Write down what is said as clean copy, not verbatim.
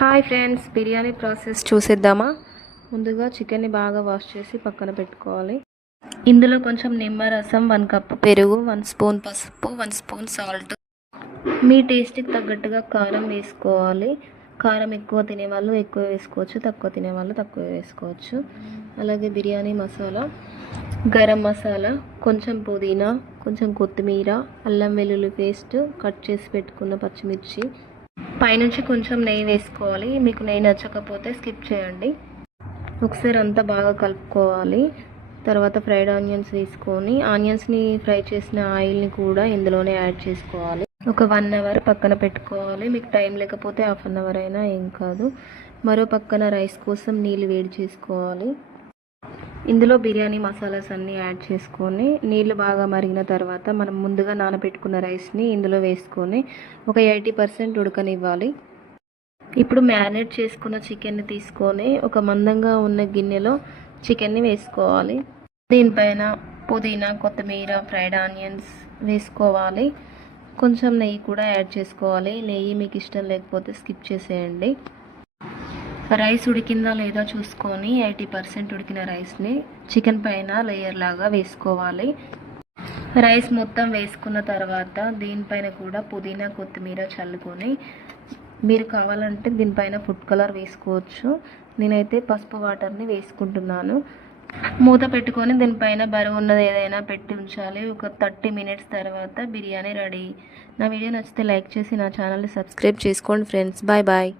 Hi friends, biryani process చూసేద్దామా. ముందుగా చికెన్ని బాగా వాష్ చేసి పక్కన పెట్టుకోవాలి. ఇందులో కొంచెం నిమ్మరసం, 1 కప్పు పెరుగు, 1 స్పూన్ పసుపు, 1 స్పూన్ సాల్ట్, మీ టేస్ట్కి తగ్గట్టుగా కారం వేసుకోవాలి. కారం ఎక్కువ తినేవాళ్ళు ఎక్కువ వేసుకోవచ్చు, తక్కువ తినేవాళ్ళు తక్కువ వేసుకోవచ్చు. అలాగే బిర్యానీ మసాలా, గరం మసాలా, కొంచెం పుదీనా, కొంచెం కొత్తిమీర, అల్లం వెల్లుల్లి పేస్ట్, కట్ చేసి పెట్టుకున్న పచ్చిమిర్చి, పైనుంచి కొంచెం నెయ్యి వేసుకోవాలి. మీకు నెయ్యి నచ్చకపోతే స్కిప్ చేయండి. ఒకసారి అంతా బాగా కలుపుకోవాలి. తర్వాత ఫ్రైడ్ ఆనియన్స్ వేసుకొని ఆనియన్స్ని ఫ్రై చేసిన ఆయిల్ని కూడా ఇందులోనే యాడ్ చేసుకోవాలి. ఒక 1 అవర్ పక్కన పెట్టుకోవాలి. మీకు టైం లేకపోతే హాఫ్ అన్ అవర్ అయినా ఏం కాదు. మరో పక్కన రైస్ కోసం నీళ్ళు వేడి చేసుకోవాలి. ఇందులో బిర్యానీ మసాలాస్ అన్నీ యాడ్ చేసుకొని నీళ్ళు బాగా మరిగిన తర్వాత మనం ముందుగా నానబెట్టుకున్న రైస్ని ఇందులో వేసుకొని ఒక 80% ఉడకనివ్వాలి. ఇప్పుడు మ్యారినేట్ చేసుకున్న చికెన్ని తీసుకొని ఒక మందంగా ఉన్న గిన్నెలో చికెన్ని వేసుకోవాలి. దీనిపైన పుదీనా, కొత్తిమీర, ఫ్రైడ్ ఆనియన్స్ వేసుకోవాలి. కొంచెం నెయ్యి కూడా యాడ్ చేసుకోవాలి. నెయ్యి మీకు ఇష్టం లేకపోతే స్కిప్ చేసేయండి. రైస్ ఉడికిందా లేదా చూసుకొని 80% ఉడికిన రైస్ని చికెన్ పైన లేయర్ లాగా వేసుకోవాలి. రైస్ మొత్తం వేసుకున్న తర్వాత దీనిపైన కూడా పుదీనా, కొత్తిమీర చల్లుకొని మీరు కావాలంటే దీనిపైన ఫుడ్ కలర్ వేసుకోవచ్చు. నేనైతే పసుపు వాటర్ని వేసుకుంటున్నాను. మూత పెట్టుకొని దీనిపైన బరువు ఉన్నది ఏదైనా పెట్టి ఉంచాలి. ఒక 30 మినిట్స్ తర్వాత బిర్యానీ రెడీ. నా వీడియో నచ్చితే లైక్ చేసి నా ఛానల్ని సబ్స్క్రైబ్ చేసుకోండి ఫ్రెండ్స్. Bye bye.